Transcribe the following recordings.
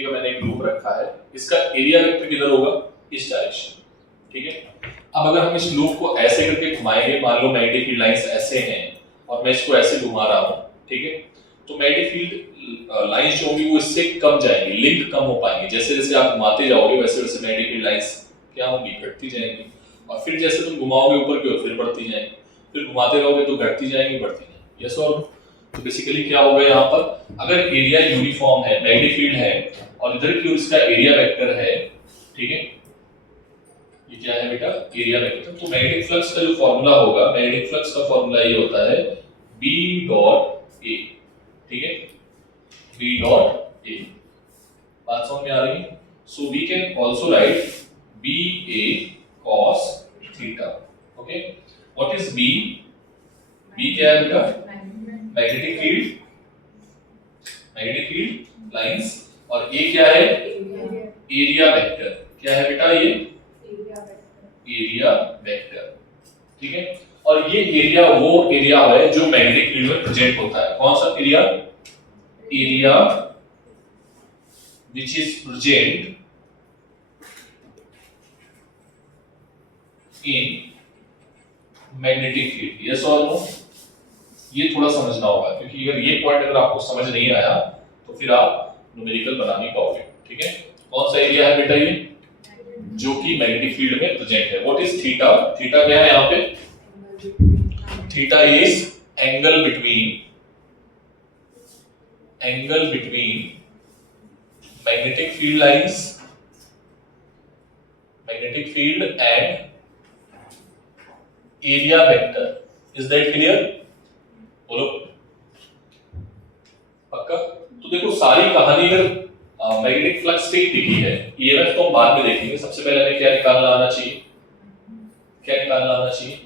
Electricity का मैंने एक लूप रखा है, इसका एरिया वेक्टर किधर होगा, इस डायरेक्शन, ठीक है। अब अगर हम इस लूप को ऐसे करके घुमाएंगे, मान लो मैग्नेटिक फील्ड लाइंस ऐसे हैं और मैं इसको ऐसे घुमा रहा हूं, ठीक है, तो मैग्नेटिक फील्ड लाइंस जो होंगी वो इससे कम जाएंगी, लिंक कम हो पाएंगे। जैसे जैसे आप घुमाते जाओगे वैसे वैसे मैग्नेटिक फील्ड लाइंस क्या होंगी, घटती जाएंगी, और फिर जैसे तुम घुमाओगे ऊपर की ओर फिर बढ़ती जाएंगी, फिर घुमाते रहोगे तो घटती जाएंगी, बढ़ती जाएंगी। यस और नो? तो बेसिकली क्या होगा यहाँ पर, अगर एरिया यूनिफॉर्म है, मैग्नेटिक फील्ड है और इधर की ओर इसका एरिया वेक्टर है, ठीक है, ये क्या है बेटा, एरिया वेक्टर, तो मैग्नेटिक फ्लक्स का जो फॉर्मूला होगा, मैग्नेटिक फ्लक्स का फॉर्मूला ये होता है B डॉट A, ठीक है, B डॉट A। बात समझ में आ रही है? So we can also write BA cos theta, okay. What is B? B क्या है बेटा, magnetic field, magnetic field lines, और A क्या है, एरिया वेक्टर। क्या है बेटा ये, एरिया वेक्टर, ठीक है। और ये एरिया वो एरिया है जो मैग्नेटिक फील्ड में प्रेजेंट होता है। कौन सा area, area which is present in magnetic field, yes or no? ये थोड़ा समझना होगा, क्योंकि अगर ये पॉइंट अगर आपको समझ नहीं आया तो फिर आप न्यूमेरिकल बना नहीं पाओगे, ठीक है। कौन सा एरिया है बेटा ये, जो कि मैग्नेटिक फील्ड में प्रेजेंट है। What is theta? थीटा क्या है यहाँ पे, theta is angle between magnetic field lines, magnetic field and area vector. Is that clear? बोलो पक्का? तो देखो सारी कहानी अगर मैग्नेटिक फ्लक्स पे टिकी है, ईएमएफ तो हम बाद में देखेंगे, सबसे पहले हमें क्या निकालना आना चाहिए, क्या निकालना आना चाहिए,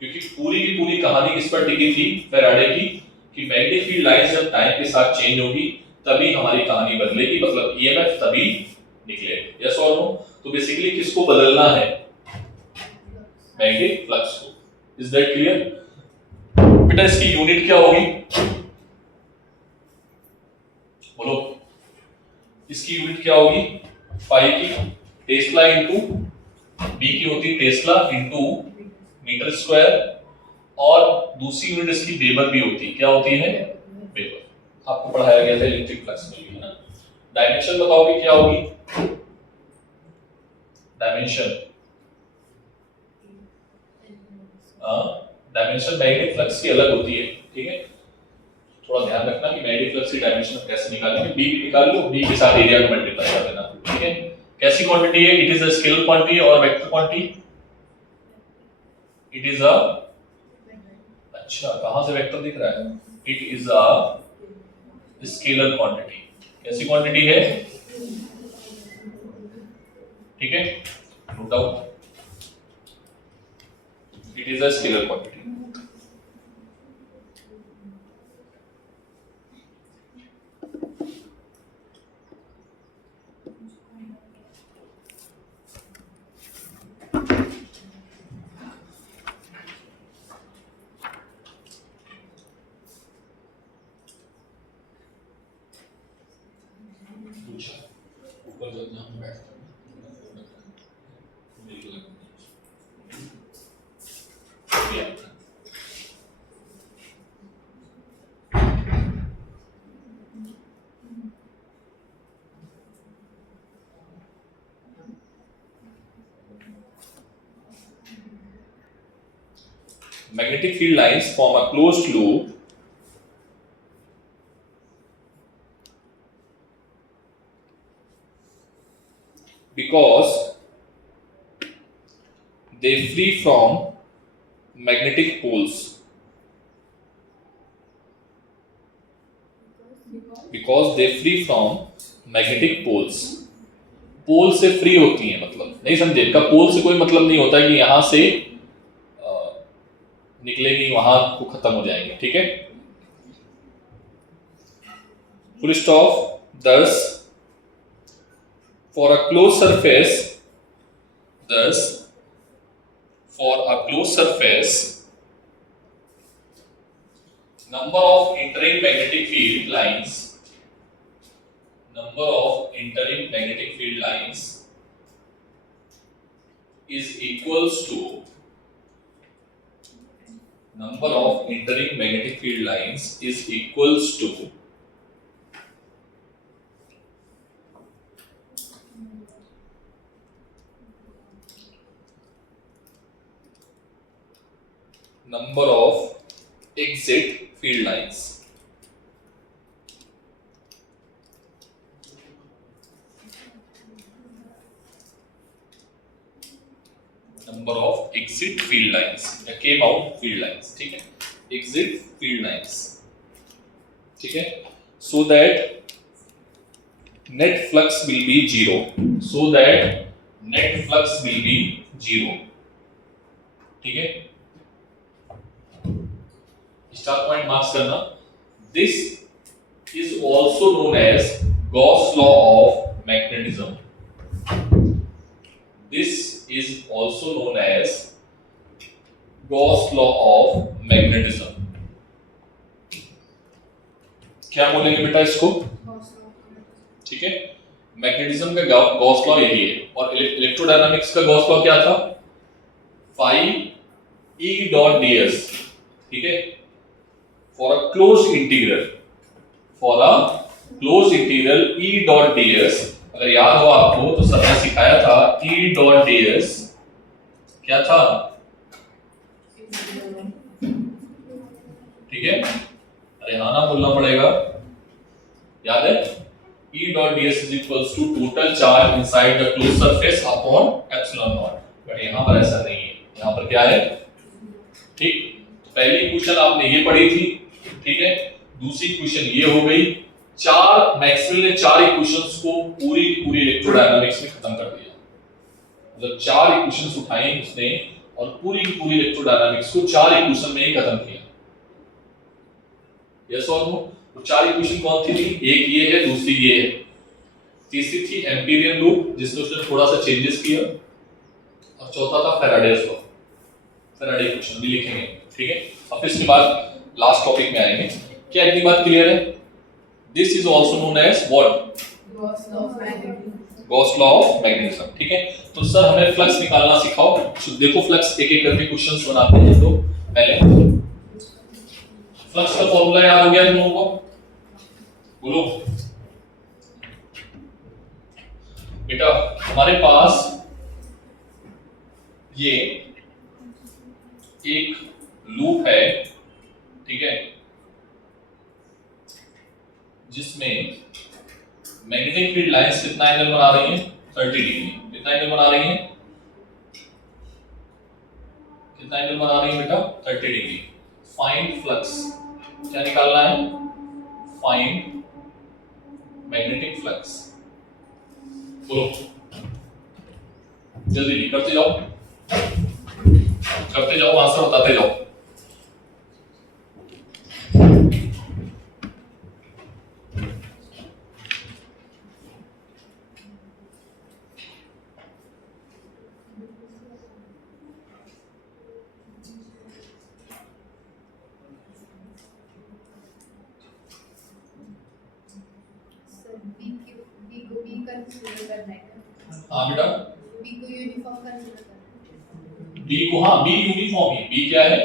क्योंकि पूरी की पूरी कहानी किस पर टिकी थी, फैराडे की, कि मैग्नेटिक फील्ड लाइंस जब टाइम के साथ चेंज होगी तभी हमारी कहानी बदलेगी, मतलब ईएमएफ तभी निकलेगा। यस और नो? तो बेसिकली किसको बदलना है, मैग्नेटिक फ्लक्स को। इज दैट क्लियर बेटा? इसकी यूनिट क्या होगी, बोलो, इसकी यूनिट क्या होगी, पाई की, टेस्ला इनटू बी की होती है टेस्ला इनटू मीटर स्क्वायर, और दूसरी यूनिट इसकी वेबर भी होती है, क्या होती है, वेबर। आपको पढ़ाया गया था इलेक्ट्रिक फ्लक्स में भी, है ना। डायमेंशन बताओगे क्या होगी, डायमेंशन, डायमेंशन मैग्नेटिक फ्लक्स की अलग होती है, ठीक है। थोड़ा ध्यान रखना कि मैग्नेटिक फ्लक्स की डायमेंशन कैसे निकालेंगे, बी भी निकाल लो, बी के साथ एरिया को मल्टीप्लाई कर देना, ठीक है। कैसी क्वांटिटी है, it is a scalar quantity और vector quantity, it is a, अच्छा कहां से वेक्टर दिख रहा है, it is a scalar quantity. कैसी क्वांटिटी है, ठीक है, note down, it is a scalar quantity. ऊपर जब हम बैठते हैं magnetic field lines form a closed loop because they free from magnetic poles, because they free from magnetic poles, पोल से फ्री होती हैं, मतलब नहीं समझे, इनका पोल से कोई मतलब नहीं होता कि यहां से निकलेगी वहां को खत्म हो जाएंगे, ठीक है, फुल स्टॉप। दस for a close surface, thus for a closed surface number of entering magnetic field lines, number of entering magnetic field lines is equals to number of entering magnetic field lines is equals to number of exit field lines. Number of exit field lines या came out field lines, ठीक है, exit field lines, ठीक है, so that net flux will be zero, so that net flux will be zero, ठीक है, star point marks करना. This is also known as Gauss law of magnetism. This is also known as Gauss law of magnetism. क्या बोलेंगे बेटा इसको? ठीक है, magnetism का गॉस लॉ यही है. और इलेक्ट्रोडायनामिक्स का गॉस लॉ क्या था? phi E dot ds, ठीक है, for a closed integral E dot ds. अगर याद हो आपको तो सर ने सिखाया था E dot ds क्या था, ठीक है, अरे हाँ ना बोलना पड़ेगा, याद है? E dot ds is equals to total charge inside the closed surface upon epsilon naught. But यहाँ पर ऐसा नहीं है, यहाँ पर क्या है, ठीक. पहली क्वेश्चन आपने ये पढ़ी थी, ठीक है, दूसरी क्वेश्चन ये हो गई. चार मैक्सवेल ने चार इक्वेशंस को पूरी की पूरी इलेक्ट्रोडायनामिक्स में खत्म कर दिया. मतलब चार इक्वेशंस उठाई उसने और पूरी की पूरी इलेक्ट्रोडायनामिक्स को चार इक्वेशन में ही खत्म किया. यस और नो? तो चार इक्वेशन कौन थी? एक ये है, दूसरी ये है, तीसरी थी एम्पीरियन लूप जिसमें उसने थोड़ा सा चेंजेस किया, और चौथा था फैराडेज लॉ. फैराडे इक्वेशन भी लिखेंगे, ठीक है. अब इसके बाद लास्ट टॉपिक में आएंगे. क्या इतनी बात क्लियर है? This is also known as what? Gauss law of magnetism, ठीक है. तो सर हमें फ्लक्स निकालना सिखाओ. तो देखो फ्लक्स एक एक करके क्वेश्चंस बनाते हैं. तो पहले फ्लक्स का फॉर्मूला याद हो गया तुम लोगों को? बोलो बेटा. हमारे पास ये एक लूप है, ठीक है, जिसमें मैग्नेटिक फील्ड लाइंस कितना एंगल बना रही हैं? 30 डिग्री. कितना एंगल बना रही हैं? कितना एंगल बना रही हैं बेटा? 30 डिग्री. Find flux. क्या निकालना है? Find magnetic flux. बोलो जल्दी करते जाओ, करते जाओ, आंसर बताते जाओ. हाँ बेटा, बी को यूनिफॉर्म कंसीडर करना. बी को, हाँ बी यूनिफॉर्म ही. बी क्या है?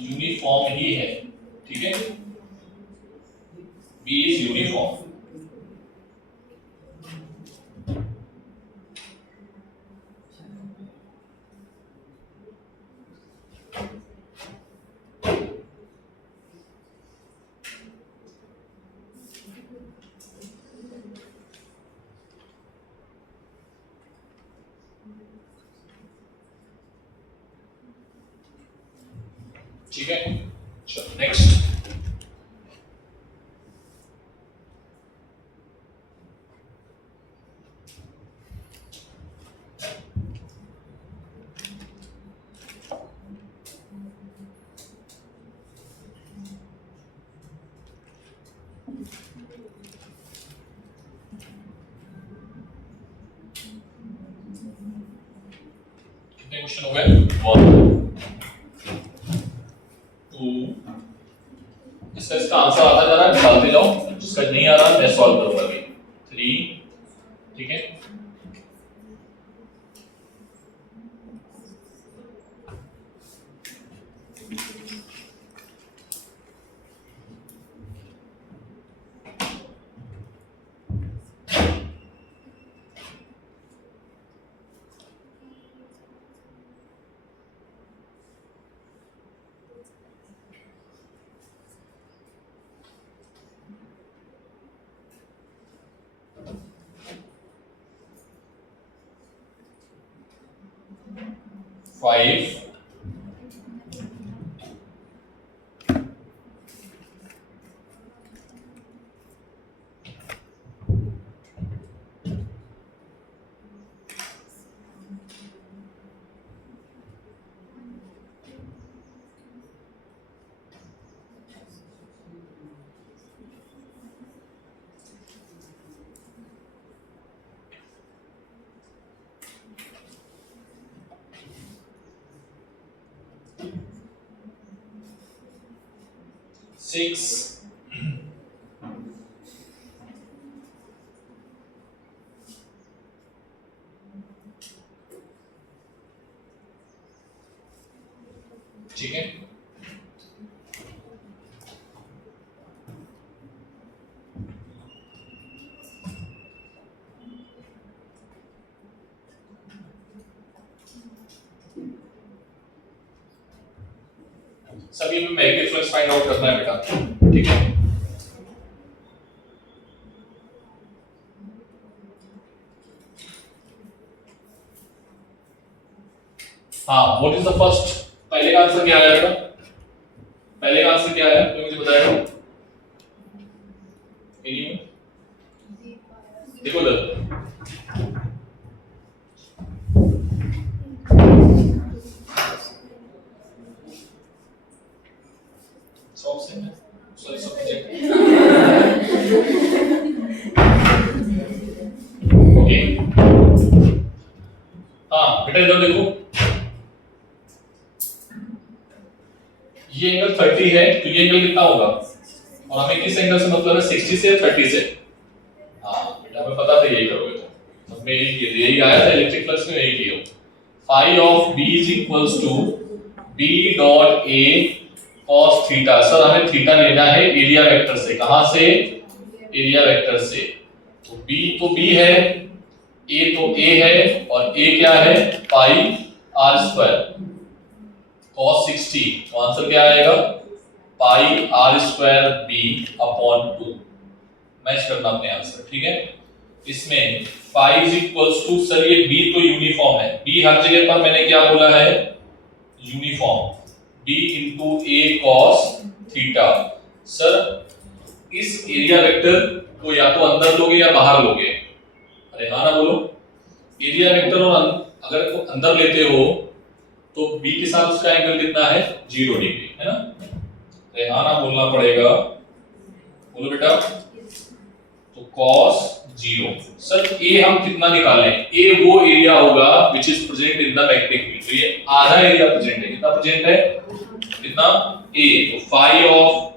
यूनिफॉर्म ही है, ठीक है. B is uniform. ठीक है. चलो नेक्स्ट. कितने क्वेश्चन हो गए? 1 2. इसका आंसर आता जा रहा है, निकालते जाओ. जिसका नहीं आ रहा मैं सॉल्व 3, ठीक है। फाइव, 6, ठीक है। सभी में मैग्नेटिक फ्लक्स फाइंड आउट करना है बेटा, ठीक है। हाँ, व्हाट इज द फर्स्ट, पहले का आंसर क्या आया था? पहले का आंसर क्या आया, तो मुझे बताएगा। एनीवन? देखो इधर, सॉरी सब्जेक्ट, ओके। हाँ बेटा इधर देखो, ये एंगल 30 है, तो ये एंगल कितना होगा? और हमें किस एंगल से मतलब है, 60 से या 30 से? हाँ बेटा हमें पता था यही करोगे, तो हमने यही आया था इलेक्ट्रिक फ्लक्स में, यही किया। Phi of B is equals to B dot A cos theta. Sir हमें थीटा लेना है एरिया वेक्टर से, कहां से? एरिया वेक्टर से। तो B है, A तो A है, और A क्या है? पाई r स्क्वायर cos 60, तो आंसर क्या आएगा? Pi r square B upon 2। Match करना अपने आंसर, ठीक है। इसमें phi is equals to, sir ये B तो यूनिफॉर्म है, B हर जगह पर मैंने क्या बोला है? Uniform. B into A cos theta. Sir इस एरिया वेक्टर को या तो अंदर लोगे या बाहर लोगे? अरे हाँ ना बोलो। एरिया वेक्टर और अगर को अंदर लेते हो तो B के साथ उसका एंगल कितना है? 0 डिग्री, है ना? अरे हाँ ना बोलना पड़ेगा, बोलो बेटा। तो cos 0। सर A हम कितना निकालें? A वो एरिया होगा which is present in the magnetic field। तो ये आधा एरिया प्रेजेंट है, कितना प्रेजेंट है? कितना? A। तो फाई ऑफ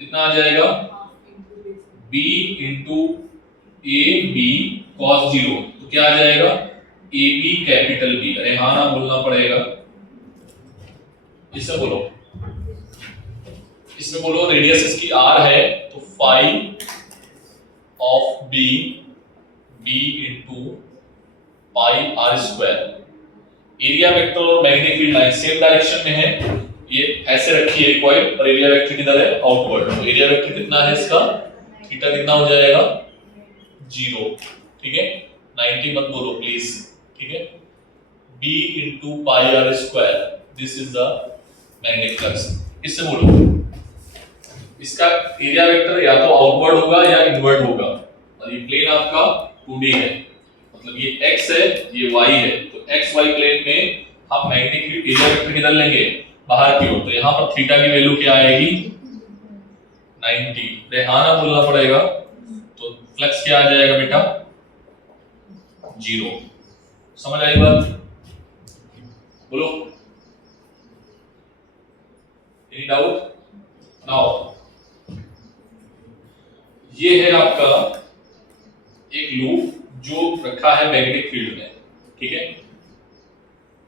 कितना आ जाएगा? B into A B cos 0, तो क्या आ जाएगा? AB capital B। अरे हाँ ना बोलना पड़ेगा, इससे बोलो, इसमें बोलो रेडियस इसकी R है, तो phi of B into pi r square. Area vector और magnetic field line same direction में है, ये ऐसे रखी है कॉइल, और एरिया वेक्टर किधर है? आउटवर्ड। तो एरिया वेक्टर कितना है इसका? थीटा कितना हो जाएगा? 0, ठीक है। 90 मत बोलो प्लीज, ठीक है। B into pi r square, this is the magnetic flux. इससे बोलो इसका एरिया वेक्टर या तो आउटवर्ड होगा या इनवर्ड होगा, और ये प्लेन आपका 2D है, मतलब ये x है, ये y है। तो x y प्लेन में हम मैग्नेटिक फील्ड एरिया वेक्टर किधर लेंगे? बाहर की ओर। तो यहाँ पर थीटा की वैल्यू क्या आएगी? 90। रेहाना बोलना पड़ेगा, तो फ्लक्स क्या आ जाएगा बेटा? 0। समझ आई बात? बोलो, एनी डाउट? नाउ ये है आपका एक लूप जो रखा है मैग्नेटिक फील्ड में, ठीक है,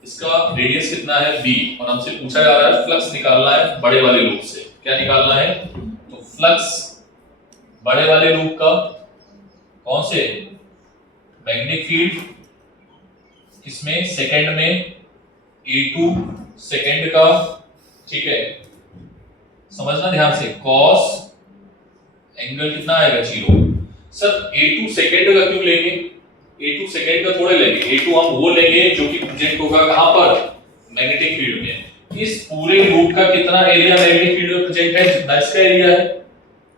इसका रेडियस कितना है b, और हमसे पूछा जा रहा है फ्लक्स निकालना है बड़े वाले लूप से। क्या निकालना है? तो फ्लक्स बड़े वाले लूप का, कौन से? मैग्नेटिक फील्ड किसमें? सेकंड में, a2 सेकंड का, ठीक है, समझना ध्यान से। cos एंगल कितना आएगा? 0। सर a2 सेकंड का क्यों लेंगे? a2 सेकंड का थोड़े लेंगे, a2 हम वो लेंगे जो कि प्रेजेंट होगा कहां पर? मैग्नेटिक फील्ड में। इस पूरे लूप का कितना एरिया मैग्नेटिक फील्ड में प्रेजेंट है? जितना इसका एरिया है।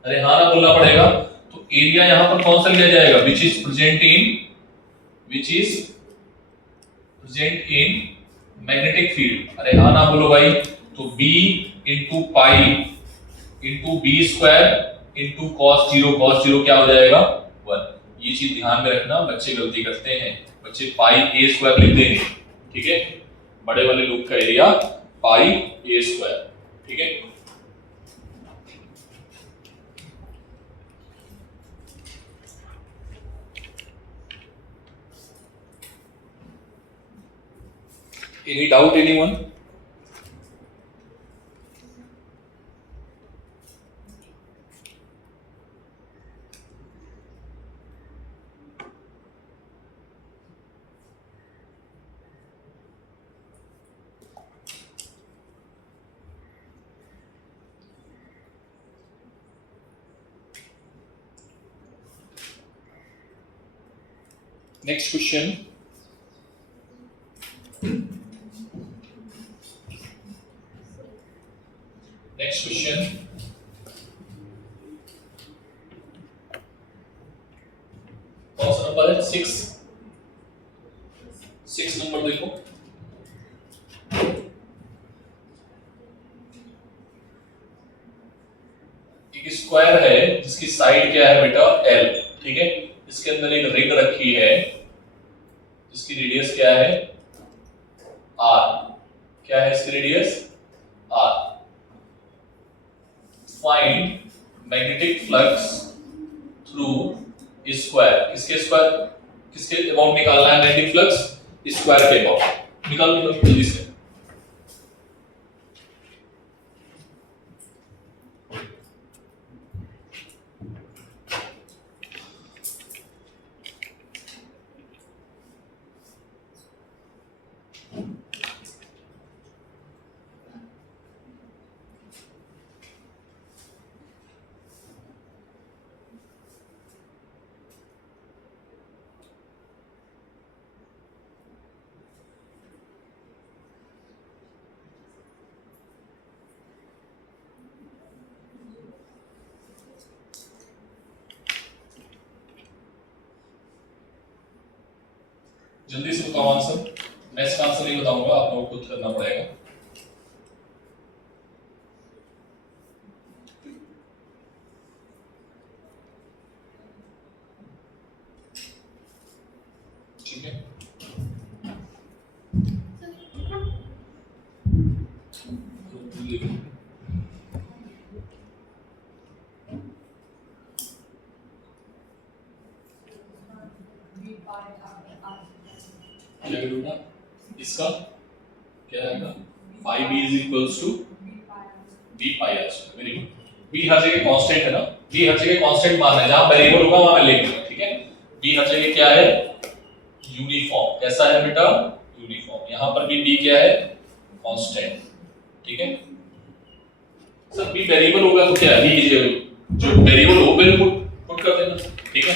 अरे हाँ ना बोलना पड़ेगा। तो एरिया यहां पर कौन सा लिया जाएगा? Which is present in magnetic field. अरे हाँ ना बोलो भाई। तो b into pi into B square into cos zero क्या हो जाएगा? 1। ये चीज ध्यान में रखना, बच्चे गलती करते हैं, बच्चे पाई ए स्क्वायर लिख देंगे, ठीक है। बड़े वाले लूप का एरिया पाई ए स्क्वायर, ठीक है। Any doubt, anyone? Next question. Next question. कौन सा नंबर है? 6 नंबर देखो। एक स्क्वायर है जिसकी साइड क्या है बेटा? L, ठीक है। इसके अंदर एक रिंग रखी है जिसकी रेडियस क्या है? R। क्या है इसकी radius? R। Find magnetic flux through square. किसके स्क्वायर? किसके अबाउट निकालना है मैग्नेटिक फ्लक्स? स्क्वायर के अबाउट। निकालो जल्दी से। जल्दी से बताओ आंसर। मैं इसका आंसर नहीं बताऊंगा, आप लोगों को खुद करना पड़ेगा। ठीक है, क्या करूंगा? इसका क्या आएगा? 5b is equals to b pi r square। Very good. b हर जगह कांस्टेंट है ना, b हर जगह कांस्टेंट मान है, जहां वेरिएबल होगा वहां मैं लिख दूंगा, ठीक है। b हर जगह क्या है? यूनिफॉर्म। कैसा है बेटा? यूनिफॉर्म। यहां पर भी b क्या है? कांस्टेंट, ठीक है। सर b वेरिएबल होगा तो क्या b जो वेरिएबल हो वैल्यू पुट कर देना, ठीक है।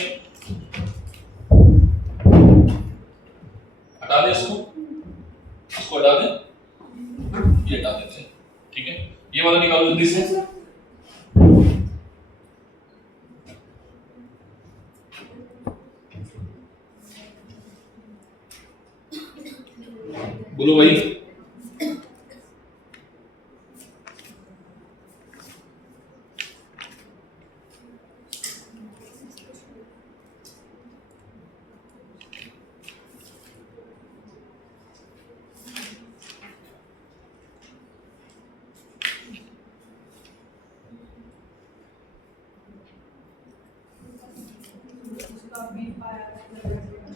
हटा दे इसको हटा दे, ये हटा देते हैं, ठीक है। ये वाला निकालो जल्दी से। बोलो भाई।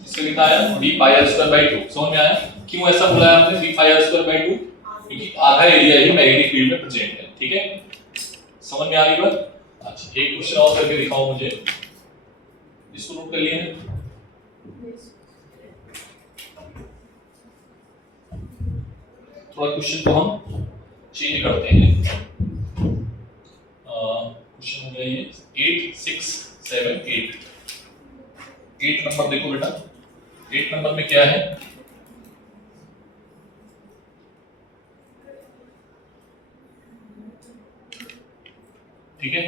इसके लिखा है b pi r square by 2। समझ में आया क्यों ऐसा बोला है हमने b pi r square by 2? क्योंकि आधा एरिया ही मैग्नेटिक फील्ड में प्रेजेंट है। ठीक है, समझ में आ रही बात? अच्छा, एक क्वेश्चन और करके दिखाओ मुझे, इसको नोट कर लिए हैं। थोड़ा क्वेश्चन को हम चेंज करते हैं। क्वेश्चन हो गया ये 8 6 7 8। 8 नंबर देखो बेटा, 8 नंबर में क्या है? ठीक है,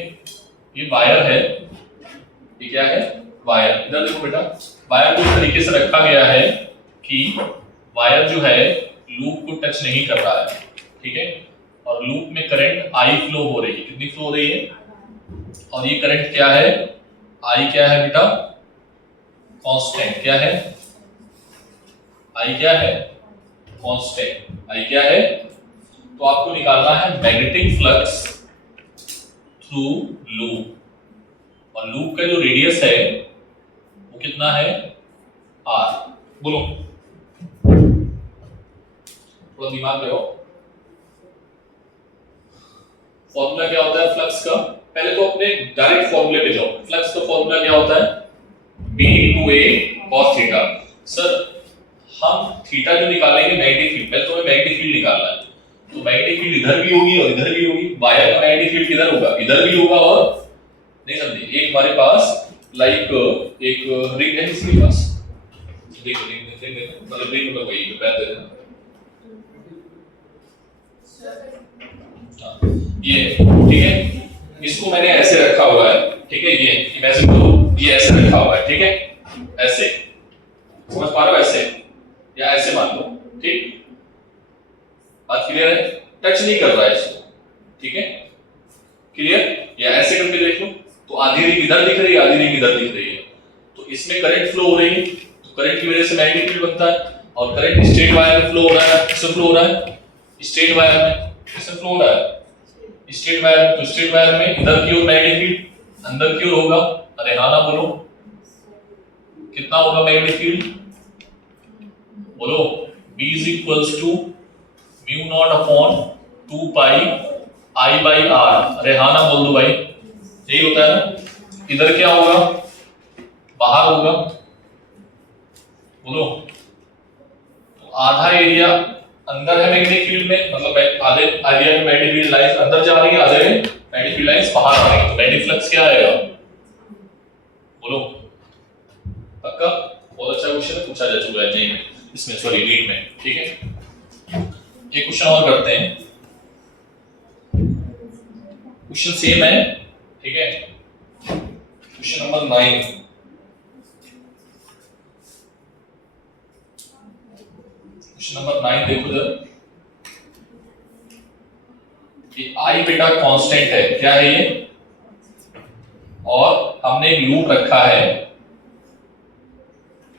ये वायर है, ये क्या है? वायर। इधर देखो बेटा, वायर को इस तरीके से रखा गया है कि वायर जो है लूप को टच नहीं कर रहा है। ठीक है, और लूप में करंट आई फ्लो हो रही है। कितनी फ्लो हो रही है? और ये करंट क्या है? आई क्या है बेटा? कांस्टेंट। क्या है? आई क्या है? कांस्टेंट। आई क्या है? तो आपको निकालना है मैग्नेटिक फ्लक्स थ्रू लूप, और लूप का जो रेडियस है वो कितना है? आर। बोलो, थोड़ा दिमाग लगाओ। फॉर्मूला क्या होता है फ्लक्स का? पहले तो अपने डायरेक्ट फॉर्मूले पे जाओ। फ्लक्स का फॉर्मूला क्या होता है? b * a cos theta. Sir हम थीटा जो निकालेंगे मैग्नेटिक फील्ड, पहले तो हमें मैग्नेटिक फील्ड निकालना है। तो मैग्नेटिक फील्ड इधर भी होगी और इधर भी होगी। वायर का मैग्नेटिक फील्ड किधर होगा? इधर भी होगा। और नहीं समझे, एक हमारे पास लाइक एक रिंग है इसके पास, देखो रिंग मतलब रिंग मतलब वही जो कहते हैं ये। ठीक है, इसको मैंने ऐसे रखा हुआ है। ठीक है, ये इमेजिन करो, ये ऐसे रखा हुआ है। ठीक है, ऐसे समझ पा रहे हो? ऐसे या ऐसे मान लो। ठीक, बात क्लियर है? टच नहीं कर रहा है इसको। ठीक है, क्लियर? या ऐसे करके देख लो, तो आधी रिंग इधर दिख रही है, आधी रिंग इधर दिख रही है। तो इसमें करंट फ्लो हो रही है, तो करंट की वजह से मैग्नेटिक फील्ड बनता है। और करंट स्ट्रेट वायर में फ्लो हो रहा है। किससे फ्लो हो रहा है? स्ट्रेट वायर में। किससे फ्लो हो रहा है? स्ट्रेट वायर में। तो स्ट्रेट वायर में इधर की ओर मैग्नेटिक फील्ड, अंदर की ओर होगा। अरे हाँ ना बोलो, कितना होगा मैग्नेटिक फील्ड? बोलो, B = μ0/2 पाई I/R। अरे हाँ ना बोल दो भाई, यही होता है ना। इधर क्या होगा? बाहर होगा। बोलो, तो आधा एरिया अंदर है मैग्नेटिक फील्ड में, मतलब आधे एरिया में मैग्नेटिक फील्ड लाइंस अंदर जा रही है, आधे में मैग्नेटिक फील्ड लाइंस बाहर आ रही है। तो मैग्नेटिक फ्लक्स क्या आएगा? बोलो, पक्का? बहुत अच्छा क्वेश्चन है, पूछा जा चुका है नहीं इसमें, सॉरी नीट में। ठीक है, एक क्वेश्चन और करते हैं। क्वेश्चन सेम है। ठीक है, क्वेश्चन नंबर 9। क्वेश्चन नंबर 9 देखो इधर, कि आई बेटा कांस्टेंट है। क्या है ये? और हमने एक लूप रखा है।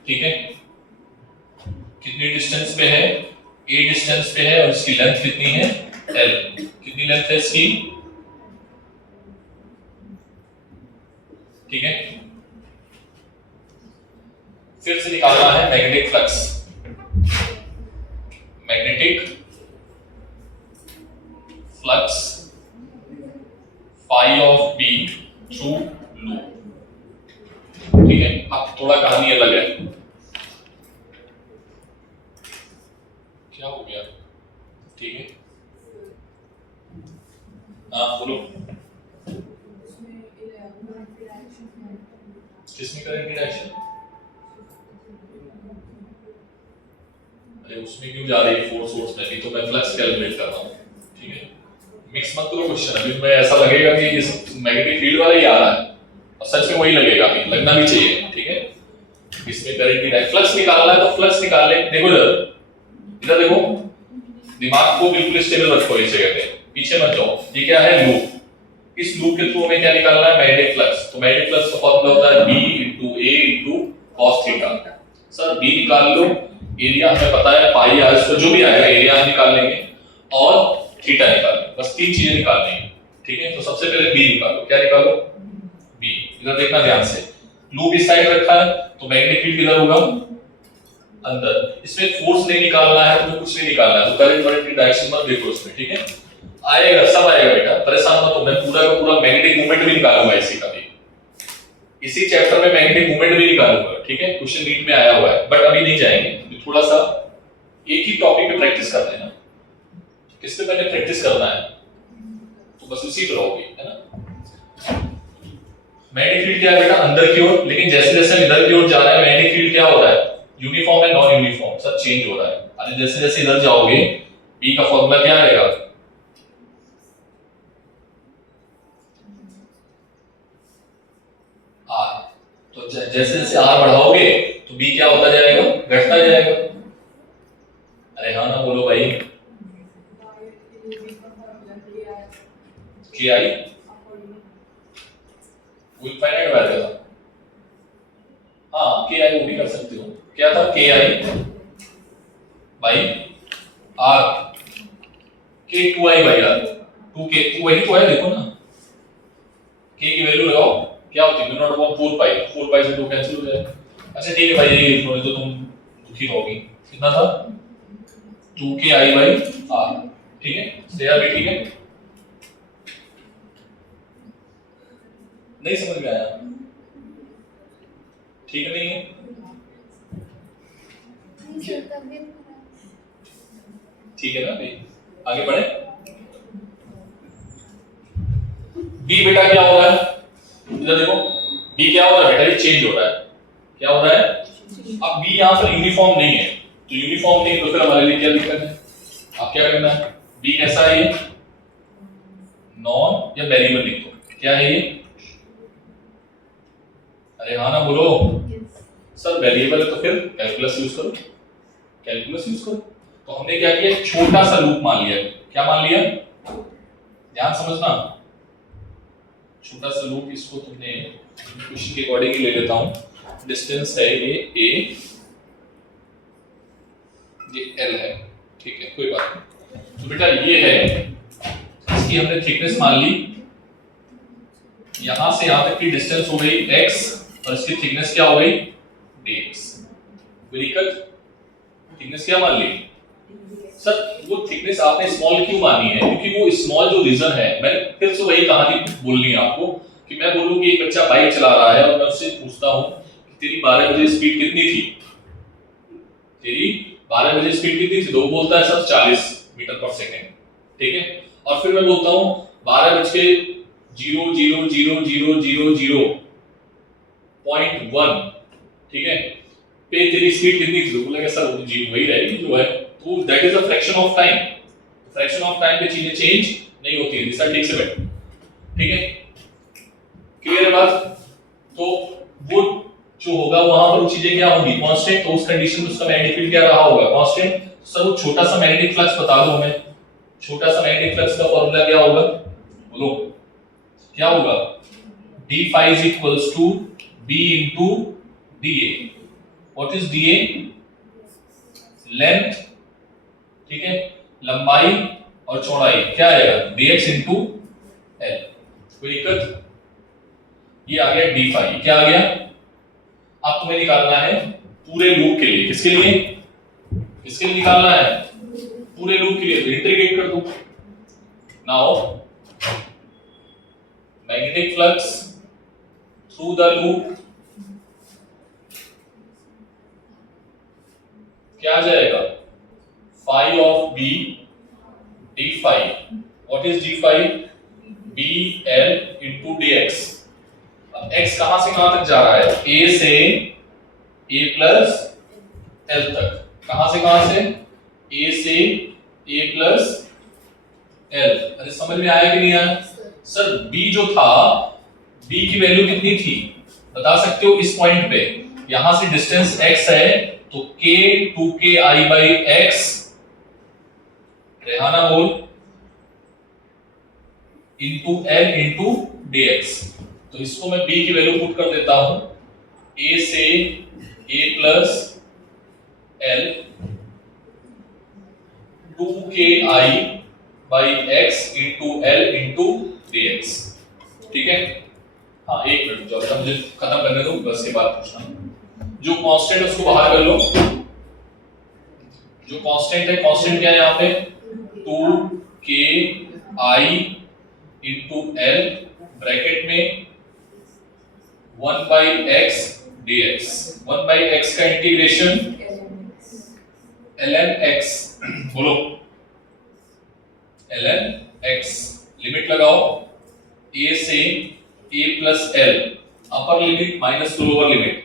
ठीक है, कितनी डिस्टेंस पे है? a डिस्टेंस पे है, और इसकी लेंथ कितनी है? l। कितनी लेंथ है इसकी? ठीक है, फिर से निकालना है magnetic flux. Magnetic flux phi of b through loop. ठीक है, अब थोड़ा कहानी अलग है। क्या हो गया? ठीक है, हाँ बोलो, किसमें करंट की डायरेक्शन? अरे उसमें क्यों जा रही है? फोर्स सोर्स में भी तो मैं फ्लक्स कैलकुलेट कर रहा हूँ। ठीक है, मिक्स मत करो क्वेश्चन। अभी मैं ऐसा लगेगा कि इस मैग्नेटिक फील्ड वाला ही आ रहा है, और सच में वही लगेगा, लगना भी चाहिए। ठीक है, इसमें करंट की डायरेक्शन फ्लक्स निकालना है, तो फ्लक्स निकाल ले। देखो इधर देखो, दिमाग को बिल्कुल स्टेबल रखो इस जगह पे, पीछे मत जाओ। ये क्या है? लूप। इस लूप के थ्रू हमें क्या निकालना है? Magnetic flux. तो मैग्नेटिक फ्लक्स का फॉर्मूला होता है B * A * cos theta. Sir B निकाल लो, एरिया हमें पता है पाई r स्क्वायर, जो भी आएगा एरिया हम निकाल लेंगे, और थीटा निकाल लेंगे। बस तीन चीजें निकालनी है। ठीक है, तो सबसे पहले B निकालो। क्या निकालो? B। इधर देखना ध्यान से, लूप इस साइड रखा है तो मैग्नेटिक फील्ड किधर होगा, अंदर। इसमें फोर्स नहीं निकालना है, तुम्हें कुछ नहीं निकालना है, तो करंट वर्ड की डायरेक्शन मत देखो इसमें, ठीक है। आएगा, सब आएगा बेटा, परेशान मत हो। मैं पूरा का पूरा मैग्नेटिक मोमेंट भी निकालूंगा इसी का भी, इसी चैप्टर में मैग्नेटिक मोमेंट भी निकालूंगा, ठीक है। क्वेश्चन नीट में आया हुआ है, बट अभी नहीं जाएंगे, थोड़ा सा एक ही टॉपिक पे प्रैक्टिस करते हैं ना। किस पे पहले प्रैक्टिस करना है, तो बस उसी पे रहोगे, है ना। मैग्नेटिक फील्ड क्या है बेटा, अंदर की ओर, लेकिन जैसे जैसे हम इधर की ओर जा रहे हैं मैग्नेटिक फील्ड क्या हो रहा है, यूनिफॉर्म है नॉन यूनिफॉर्म, सब चेंज हो रहा है। अरे जैसे जैसे इधर जाओगे बी का फॉर्मूला क्या आएगा, आर। तो जैसे जैसे आर बढ़ाओगे तो बी क्या होता जाएगा, घटता जाएगा। अरे हाँ ना बोलो भाई, के आई वो इनफाइनाइट वैल्यू था। हाँ के आई वो भी कर सकते हो, क्या था, K I by R, K two I by R, two K two वही तो है, देखो ना के की वैल्यू लगाओ, क्या होती है, म्यू नॉट अपॉन 4 पाई, 4 पाई से 2 कैंसिल हो जाएगा। अच्छा ठीक है भाई, यही लिख लो, तो तुम दुखी रहोगी। कितना था, 2 के आई बाई आर, ठीक है। शेयर भी ठीक है, नहीं समझ में आया, ठीक नहीं है, ठीक है ना भाई, आगे बढ़े। बी बेटा क्या हो रहा है, इधर देखो, बी क्या हो रहा है बेटा, ये चेंज हो रहा है, क्या हो रहा है। अब बी यहां पर यूनिफॉर्म नहीं है, तो यूनिफॉर्म नहीं तो फिर हमारे लिए क्या दिक्कत है, अब क्या करना है, बी कैसा है, ये नॉन या वेरिएबल लिख दो, क्या है ये, अरे हाँ ना बोलो सर, वेरिएबल है तो फिर कैलकुलस यूज करो, कैलकुलस यूज करो। तो हमने क्या किया, छोटा सा लूप मान लिया, क्या मान लिया, ध्यान समझना, छोटा सा लूप, इसको तुमने क्वेश्चन के अकॉर्डिंग ही ले लेता हूं। डिस्टेंस है ये a, ये l है, ठीक है, कोई बात नहीं। तो बेटा ये है, इसकी हमने थिकनेस मान ली, यहां से यहां तक की डिस्टेंस हो गई x, और इसकी थिकनेस क्या हो गई, dx। कोई दिक्कत, थिकनेस क्या मान ली सर, वो थिकनेस आपने स्मॉल क्यों मानी है, क्योंकि वो स्मॉल जो रीजन है, मैं फिर से वही कहानी बोलनी है आपको, कि मैं बोलूं कि एक बच्चा बाइक चला रहा है और मैं उससे पूछता हूं कि तेरी 12 बजे स्पीड कितनी थी, तेरी 12 बजे स्पीड कितनी थी, तो वो बोलता है सर 40 मीटर पर सेकंड, ठीक है। और फिर मैं बोलता हूं 12:00:00:00.1, ठीक है, पे तेरी स्पीड कितनी थी, तो बोलेगा सर वो जी वही रहेगी जो है, तो that is a fraction of time, fraction of time पे चीजें चेंज नहीं होती है, रिजल्ट ठीक से बैठ, ठीक है, क्लियर है बात। तो वो जो होगा वहां पर वो चीजें क्या होंगी, कांस्टेंट, तो उस कंडीशन में उसका मैग्नेटिक फील्ड क्या रहा होगा, कांस्टेंट। सर वो छोटा सा मैग्नेटिक फ्लक्स बता दो हमें, छोटा सा मैग्नेटिक फ्लक्स का फार्मूला क्या होगा, बोलो क्या होगा, d phi is equals to b into dA। What is dA, length, ठीक है, लंबाई और चौड़ाई, क्या आएगा dx into l। कोई दिक्कत, ये आ गया d phi, क्या आ गया। अब तुम्हें निकालना है पूरे लूप के लिए, किसके लिए, किसके लिए निकालना है, पूरे लूप के लिए, तो इंटीग्रेट कर दो। Now magnetic flux through the loop क्या आ जाएगा, phi of b d phi, what is d phi, b l into dx। अब x कहां से कहां तक जा रहा है, a से a plus l तक, कहां से a से a plus l। अरे समझ में आया कि नहीं आया सर, b जो था, b की वैल्यू कितनी थी बता सकते हो इस पॉइंट पे, यहां से डिस्टेंस x है, तो k 2k i by x, Rehana बोल, into l into dx। तो इसको मैं b की वैल्यू पुट कर देता हूं, a से a plus l 2k i by x into l into dx, ठीक है। हाँ एक मिनट जो मुझे खत्म करने दो, बस के बाद पूछना। जो कांस्टेंट है उसको बाहर कर लो। जो कांस्टेंट है, कांस्टेंट क्या है यहाँ पे? 2ki इंटू एल ब्रैकेट में 1/x dx। 1/x का इंटीग्रेशन ln x, बोलो ln x। लिमिट लगाओ a से a plus L, upper limit minus lower limit.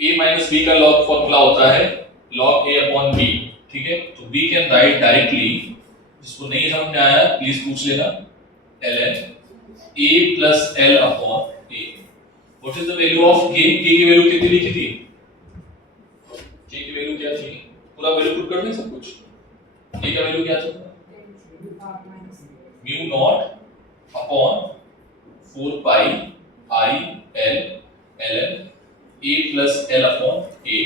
a minus b का लॉग फॉर्मूला होता है log a अपॉन b, ठीक है? तो b कैन राइट डायरेक्टली, जिसको नहीं समझ में आया प्लीज पूछ लेना, ln a plus l upon a। What is the value of k? k की वैल्यू कितनी लिखी थी? k की वैल्यू क्या थी? पूरा वैल्यू पुट कर दें सब कुछ। k का वैल्यू क्या था? Mu not upon 4 pi i l ln a plus l upon a,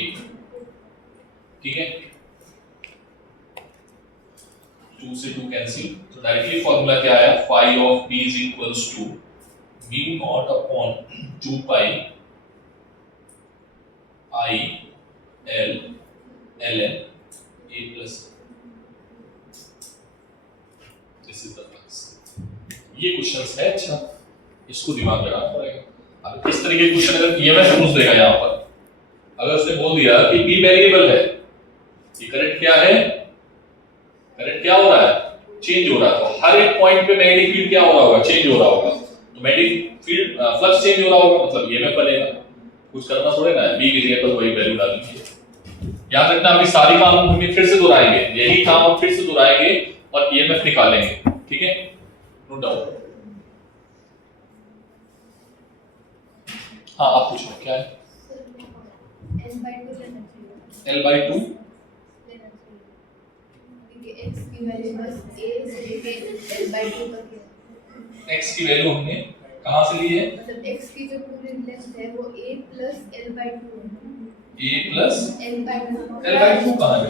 ठीक है? 2 से 2 कैंसिल, तो डायरेक्टली फॉर्मूला क्या आया? phi of b is equals to mu not upon 2 pi i l ln a plus. This is the flux. ये questions है, अच्छा इसको दिमाग लगाना पड़ेगा। अब इस तरीके के क्वेश्चन अगर ईएमएफ पूछ देगा यहाँ पर, अगर उसने बोल दिया कि b वेरिएबल है, ये करंट क्या है? करंट क्या हो रहा है? चेंज हो रहा है। तो हर एक पॉइंट पे मैग्नेटिक फील्ड क्या हो रहा होगा? चेंज हो रहा होगा। तो मैग्नेटिक फील्ड फ्लक्स चेंज हो रहा होगा, मतलब ईएमएफ बनेगा। कुछ करना थोड़े ना है, b की जगह पर वही वैल्यू डालनी है। याद रखना, अभी सारी काम हम फिर से दोहराएंगे, यही काम हम फिर से दोहराएंगे और ईएमएफ निकालेंगे, ठीक है? No doubt. हाँ आप पूछो क्या है? L/2 x की वैल्यू बस a से लेके L/2 तक है। x की वैल्यू हमने कहाँ से ली है? मतलब x की जो पूरी लेंथ है वो a प्लस L/2 है। a प्लस L/2 कहाँ है?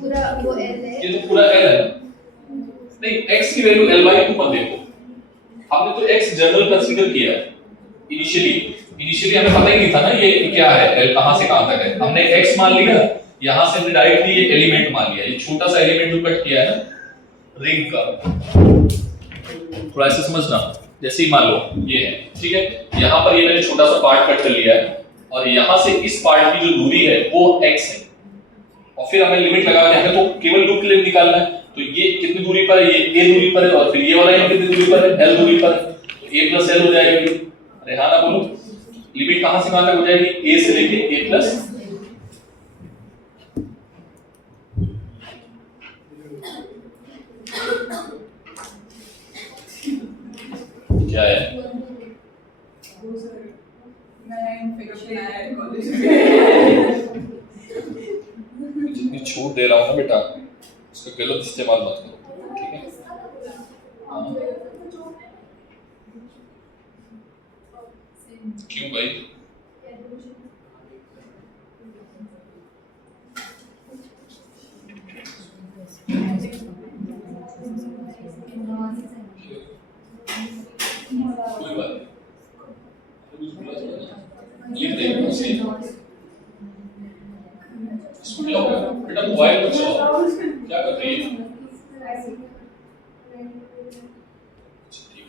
पूरा वो L है। ये तो पूरा L है। नहीं, x की वैल्यू L/2 मत देखो, हमने तो x जनरल कंसीडर किया है। इनिशियली हमें पता ही नहीं था ना ये क्या है, L कहाँ से कहाँ तक है। हमने x मान लिया, यहाँ से हमने डायरेक्टली ये एलिमेंट मान लिया। ये छोटा सा एलिमेंट जो कट किया है ना रिंग का, थोड़ा ऐसे समझना। जैसे ही मान लो ये है, ठीक है? यहाँ पर ये मैंने छोटा सा पार्ट कट कर लिया है और यहाँ से इस पार्ट की जो दूरी है वो x है, और फिर हमें लिमिट लगा के हमें तो केवल लूप के लिए निकालना है। तो ये कितनी दूरी पर है? ये a दूरी पर है, और फिर ये वाला ये कितनी दूरी पर है? l दूरी पर है। तो a प्लस l हो जाएगा। अरे हाँ ना बोलो, लिमिट कहाँ से कहाँ तक हो जाएगी? a से लेके a प्लस। क्या है? जितनी छूट दे रहा हूँ ना बेटा, उसका गलत इस्तेमाल मत करो, ठीक है? हाँ। क्यों भाई? कोई बात नहीं, लिख देंगे उसे। इसको क्या हो गया बेटा? मोबाइल मत चलाओ, क्या कर रही है? ठीक है।